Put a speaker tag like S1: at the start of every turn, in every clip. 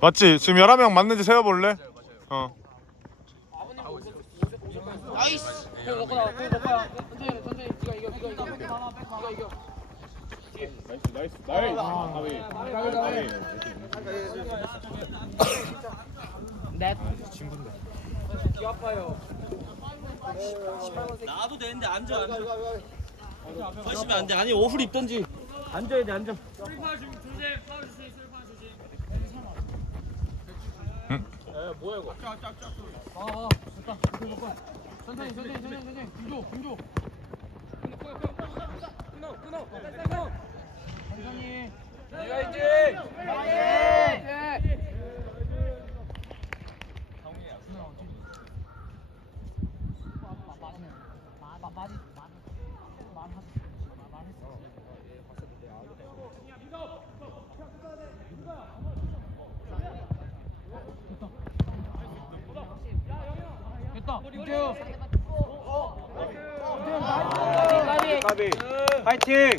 S1: 맞지? 지금 11명 맞는지 세어볼래? 어
S2: 나이스. 그거 먹고 나와. 그거 먹고 나와. 천천히 해, 천천히. 이거 이거 이거 이거. 이거 이거.
S3: 나이스 나이스 나이스 가위
S2: 넷. 귀 아파요.
S4: 나도 되는데 앉아 앉아 서시면 안돼 아니 옷을 입던지 앉아야 돼 앉아
S2: 아, 됐다. 그거 먹고. 천천히 천천히 천천히 천천히. 공조 공조. 끊어 끊어 끊어. 천천히. 내가 이제. 됐다. 김재우. 김재우 나이스.
S3: 가비 파이팅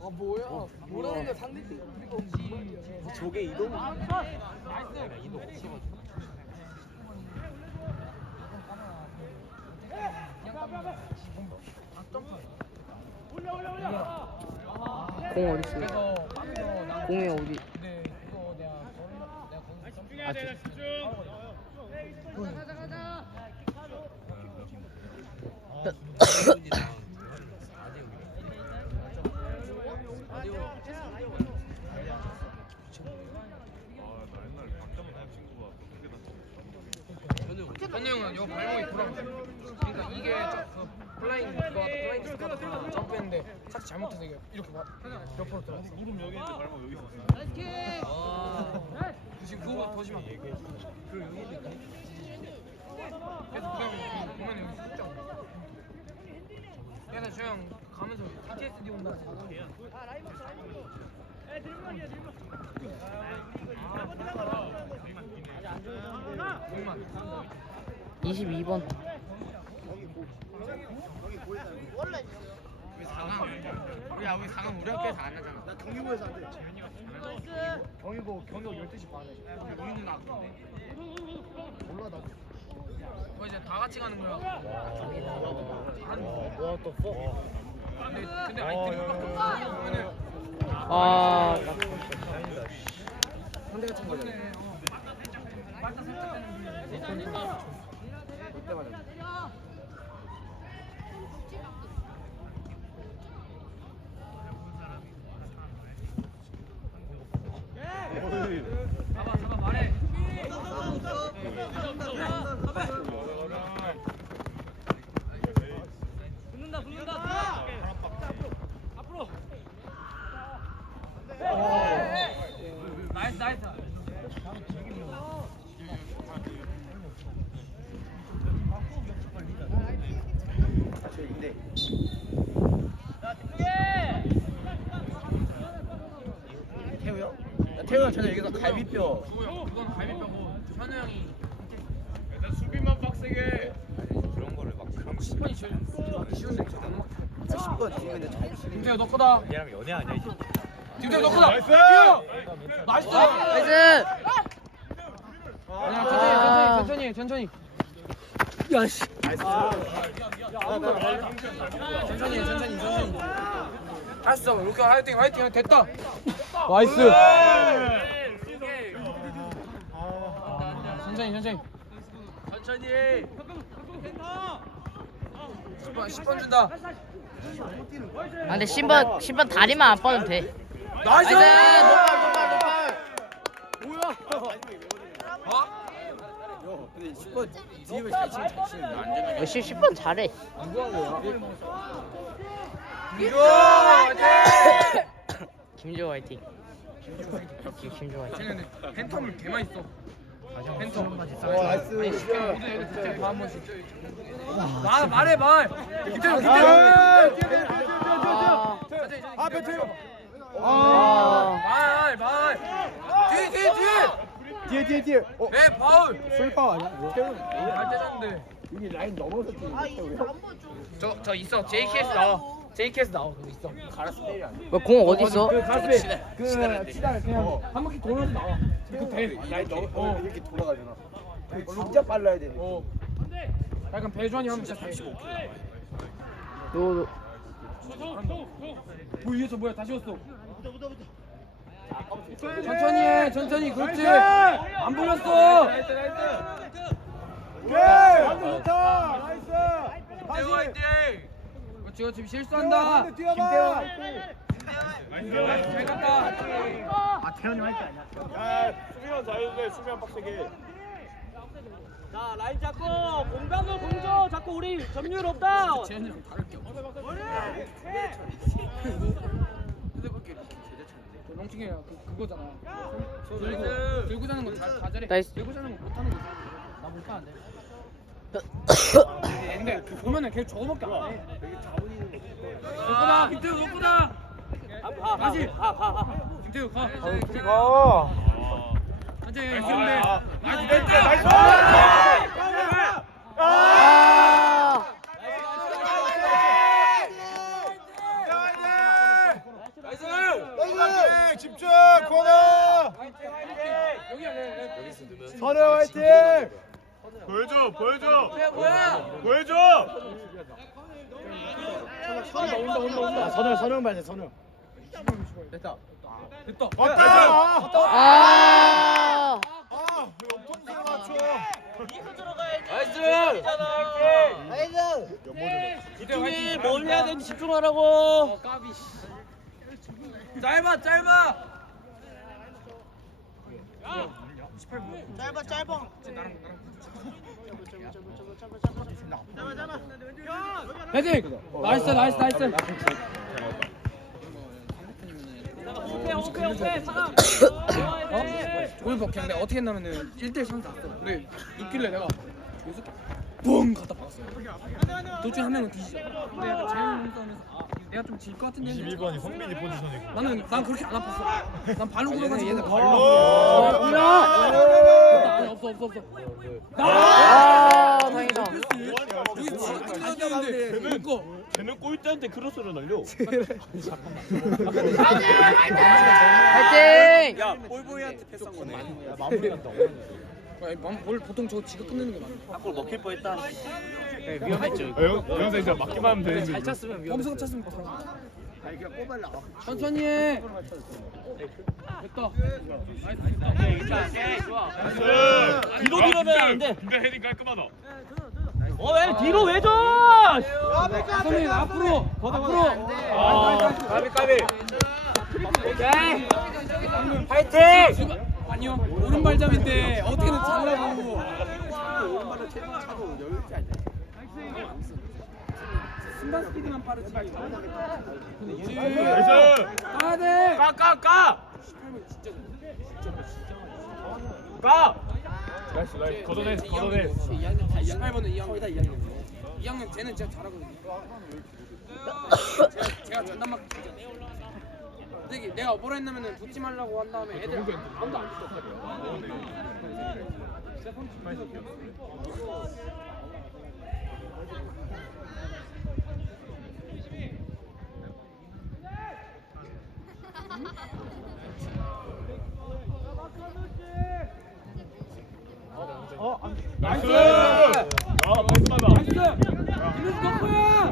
S2: 아 뭐야? 뭐라는 거 상대팀 우리가 없지.
S4: 저게 이동
S5: 있어?
S2: 그래 서 그래서 난
S5: 공이 어디?
S2: 근데 이거 내가 거기 내가 거기 현우 형은 요 발목이 돌아가. 그러니까 이게 저- 그 플라잉 그거 플라잉 스카드 점프했는데 살짝 잘못해서 이게 이렇게 막 옆으로 들어갔어. 무릎 여기 있는데 발목 여기 있었어. 아. 지금 그거 더 심한 거. 그리고 여기도 있고. 그래서 그다음에 보면 여기 숫자. 그래서 저형 가면서 PTSD 온다. 정말.
S5: 22번.
S2: 우리 4강 우리 아 우리 4강 우리 학교에서 안 하잖아. 나 경기고에서 안 돼. 경기고 경기고 12시 반에. 근데 우리는 아픈데. 몰라 나. 어 이제 다 같이 가는 거야.
S3: 와또 써?
S2: 근데 근데 아이들이 밖에 없어. 그러면은
S5: 아,
S2: 상대가 찬 거잖아. 잡아 잡아 말해. 붙는다 붙는다. 앞으로. 나이스 나이스.
S4: 태우요? 태우형 전에 여기서 갈비뼈
S2: 형 그건 갈비뼈고 현우 형이
S3: 일단 수비만 빡세게
S4: 그런 거를 막 그런 거
S2: 10번이 제일 쉬운데
S4: 10번 뒤에 잘
S2: 김태우 너 거다
S4: 얘랑 연애 아니야 이제
S2: 김태우 너 거다
S3: 나이스!
S2: 나이스
S5: 나이스!
S2: 아니야 천천히 천천히 천천히
S5: 야씨.
S2: 천천히 천천히 천천히 할수 있어 이렇게 화이팅 화이팅 됐다 나이스. 천천히 천천히
S4: 천천히.
S2: 10번 10번 준다.
S5: 아, 근데 신발 신발 다리만 안 빠도 돼.
S2: 나이스!
S5: 노팔 노팔.
S2: 어?
S4: 근데 10번 뒤에 잘 치면 잘 치는데 안 되면
S5: 10 10번 잘해.
S2: 이거! 화이팅
S5: 김조 화이팅. 김조 화이팅.
S2: 쟤는 팬텀을 개만 있어 팬텀.
S3: 와 나이스.
S2: 아니 시켜. 모두 애들 진짜 한 번씩. 말 말해 말. 김태형
S3: 아,
S5: 아,
S3: 앞에 태우
S5: 아,
S2: 말 말.
S3: 뒤에 뒤에 뒤에. 어,
S2: 네 파울.
S3: 술파 아니야? 뭐?
S2: 잘 때렸는데
S3: 이게 라인 넘어서 뛰는
S2: 거저저 있어. JKS 나와. JKS 나와 그거 있어. 안 돼.
S5: 뭐공 어디 있어?
S3: 그 가슴에 그 치다를 그냥 한 바퀴 돌아서 나와. 그 배, 라인 넘어 어, 이렇게 돌아가잖아. 그 진짜 빨라야 돼.
S2: 어. 약간 배주환이 하면 진짜 돼너뭐 위에서 뭐야? 다시 왔어. 천천히 해 천천히. 그렇지. 안 불렸어
S3: 오케이. 완전 좋다. 나이스. 다시.
S2: 그렇지 그렇지 실수한다.
S3: 한대 뛰어봐.
S2: 잘 갔다.
S3: 아 태현이 할게 아니야. 야 수비만 잘해주세요. 수비만 빡세게.
S4: 자 라인 잡고 공간도 공조. 자꾸 우리 점유율 없다.
S2: 재현이랑 다를 게 없어. 저 롱충이야 그, 그거잖아. 들고 들고 자는 건다 잘해.
S5: 나이스.
S2: 들고 자는 거 못하는 거지 나 못하는데 근데 그 보면은 걔 저거밖에 안해 놓고다 김태우 놓고다 다시 김태우 가
S3: 우리 가.
S2: 해 이기는데 나이스
S3: 나이스.
S5: 아!
S3: 나이스. 집중. 코너. 선우 화이팅.
S1: 보여줘 보여줘. 보여줘
S3: 온다 온다 온다. 선우 선우 말해 선우.
S2: 됐다. 됐다.
S1: 왔다.
S5: 아!
S1: 아 통수를 맞춰.
S4: 집중해 뭘 해야 되는지 집중하라고.
S2: 어 까비 짧아 짧아 짧아. 짧아 헤딩 나이스 나이스 나이스.
S4: 오케이 오케이 오케이. 사람
S2: 어? 오늘 뭐 그냥 내가 어떻게 했냐면은 1대1 상대 왔어. 근데 있길래 내가 여기서 뿡 갖다 박았어 도중에 한 명은 뒤지잖아 근데 약간 재현이 싸움에서 아 내가 좀 질 것 같은데 했는데
S1: 22번이 성민이 포지션이고
S2: 나는 난 그렇게 안 아팠어 난 발로 굴어가지고 얘는
S1: 오!
S2: 아니 없어 없어 없어
S5: 아, 다행이다.
S2: 여기 지금 끝났는데 이거
S3: 걔는 골대한테 크로스를 날려.
S5: 화이팅!
S3: 야 볼보이한테 패스한 거네.
S2: 아니, 맘- 뭘 보통 저거 지가 끝내는 게 맞아
S3: 골 먹힐 뻔했다.
S1: 영상 진짜 맞기만 하면 되는데
S2: 잘 찼으면 위험해 엄청 찼으면 더 천천히 해. 됐다.
S4: 뒤로 밀어면 안돼
S1: 근데 헤딩 깔끔하다.
S4: 어왜 뒤로 왜 줘?
S2: 선생님 앞으로 앞으로.
S3: 까비 까비.
S2: 파이팅! 아니요 오른발잡인데 어떻게든 잘라고 순간 스피드만 빠르지.
S1: 나이스!
S2: 가야 돼
S3: 까 까 까. 까.
S1: 나이스 나이스. 걷어내 걷어내.
S2: 18번은 2학년 다 2학년 2학년 쟤는 진짜 잘하거든요. 제가, 제가 전담 맡고 진짜. 근데 내가 뭐라 했냐면은 붙지 말라고 한 다음에 애들 아무도 안 붙었어
S1: 나이스 야 깔끔하다
S2: 나이스 이민수 덕후야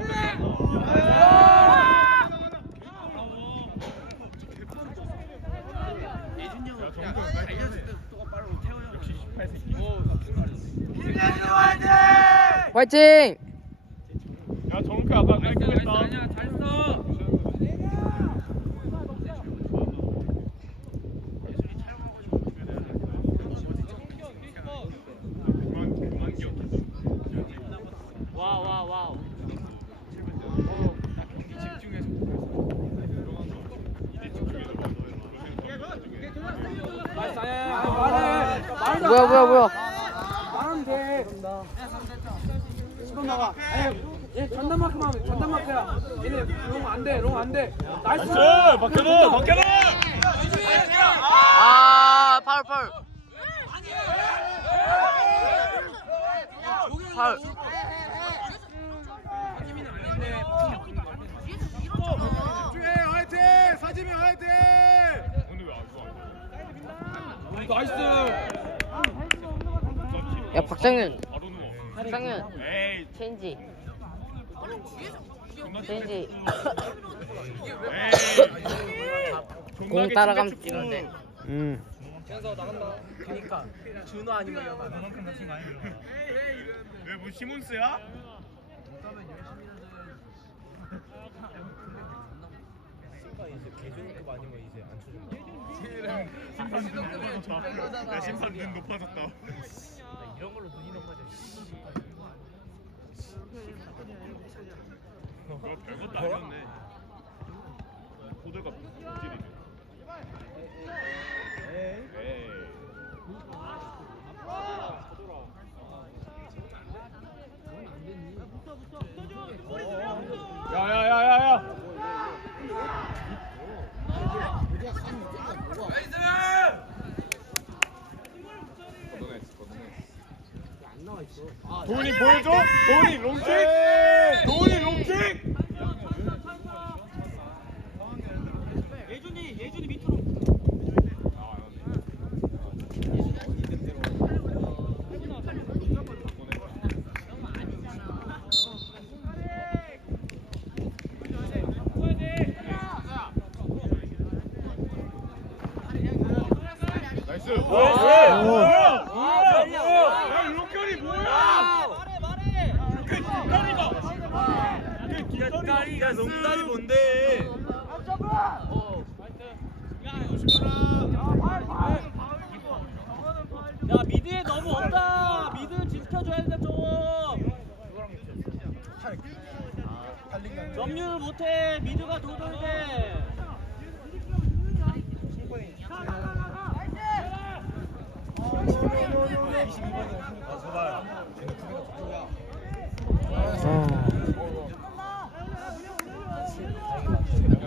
S5: 화이팅!
S1: 야 정크 아까 깔끔했다
S2: 아니야 잘했어
S4: 와와
S5: 뭐야, 뭐야, 뭐야.
S2: 말하면 돼 수동 나와. 아니, 얘 전담만큼 하면 전담만큼야. 얘네 롱 안 돼, 롱 안 돼. 나이스.
S1: 나이스! 박현우! 박현우!
S5: 아 파울 파울
S2: 파울
S5: 야 박장현 상윤 박상윤 체인지 체인지 공 따라가면 뛰는데
S1: 음.
S2: 현서 나간다. 그니까 준호 아니면 연아. 너만큼 다친 거 아니야?
S1: 왜뭐 시몬스야? 야 심판 눈 높아졌다.
S2: 이런 걸로 눈이 넘어져.
S1: 그거 별것도 아니었네. 코드가 부질이네. 에이. 야야야야야. 도훈이 보여줘? 도훈이 롱킥? 도훈이 롱킥?
S4: 예준이 예준이 밑으로
S1: 나이스. 뭐야? 뭐야? 야 롱결이 뭐야?
S4: 말해 말해 그 뒷다리가 그 농다리 뭔데. 야 미드에 너무 온다. 미드 지켜줘야 된다 좀. 점유를 못해. 미드가 도돌돼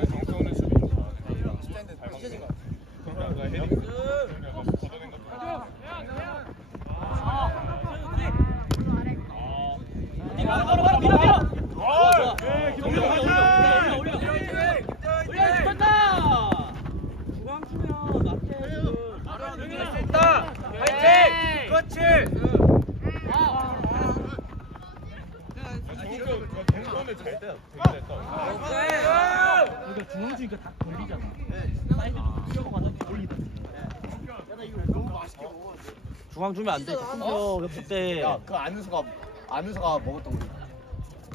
S1: 정성훈의 수비 좋다. 찢어진 거 같아. 나 헤딩. 걷어낸 거 좋아.
S4: 바로 바로 바로 밀어 밀어
S1: 아, 네,
S4: 올려 올려 올려 올려 올려 올려 올려 죽었다 중앙 주면 낮게 지금
S2: 파이팅! 그렇지.
S1: 정성훈을 잘 때, 되게 됐다.
S4: 이거 중앙 주니까 다 걸리잖아 사이드 뛰어가서 걸리다 중앙 주면 안돼 끊겨 그때
S3: 야, 그 안우수가 안우수가 먹었던 우리.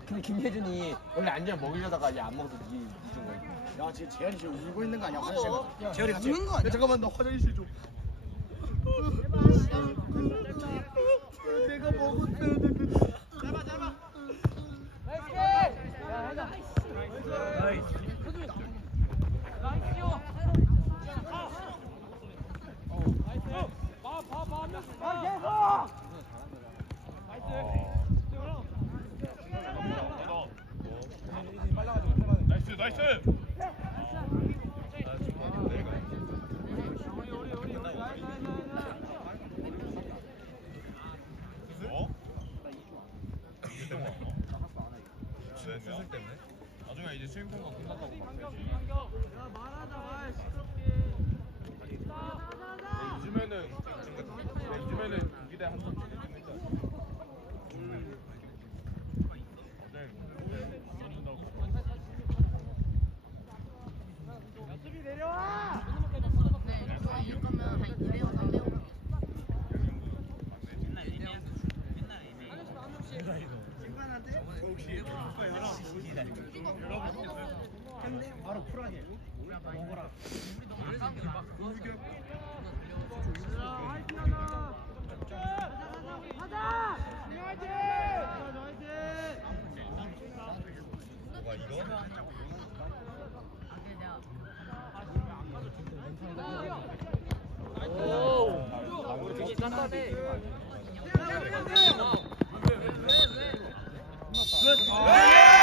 S3: 근데 김혜준이 원래 안전 먹이려다가 얘안 먹어서 니 니준 거야. 야, 지금 재현이 지금 울고 있는 거 아니야? 화장실 가. 재현이 같이. 우는 거 아니야? 잠깐만, 너 화장실 좀. 내가 먹었대.
S1: 나이스, 나이스. 어? 수술 때문에 수술 때문에? 나중에 이제 수행평가 끝났다고 바뀌지. 요즘에는 요즘에는 경기대 한번 치긴 했잖아. 어제 안 준다고.
S2: 오.